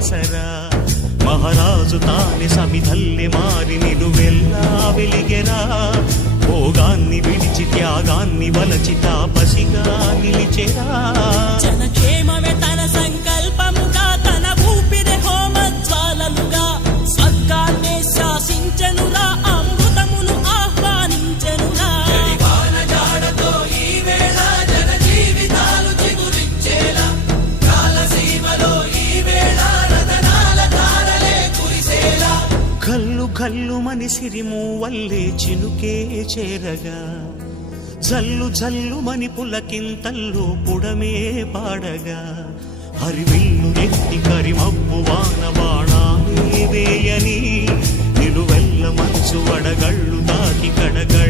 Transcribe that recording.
ఆసరా మహారాజు తానే సమిధల్లె మారి నిలువెల్లా వెలిగెరా భోగాన్ని విడిచి త్యాగాన్ని వలచి తాపసిగా నిలిచెరా జనక్షేమమే తన సంకల్పముగా తన ఊపిరి హోమజ్వాలలుగా స్వర్గాన్నే శాసించెనురా అమృతమును ఆహ్వానించెనురా జాడతో ఈ వేళ జన జీవితాలు చిగురించేలా కాలసీమలో ఈ వేళ రతనాల ధారలే కురిసేలా కల్లు కల్లు మని సిరిము వల్లే చినుకే చేరగా జల్లు జల్లు మని పులకింతల్లు పుడమే పాడగా హరివిల్లు నెత్తి కరిమబ్బు వాన బాణాలే వేయని నిలువెల్ల మనసు వడగళ్ళు తాకి కడగళ్ళ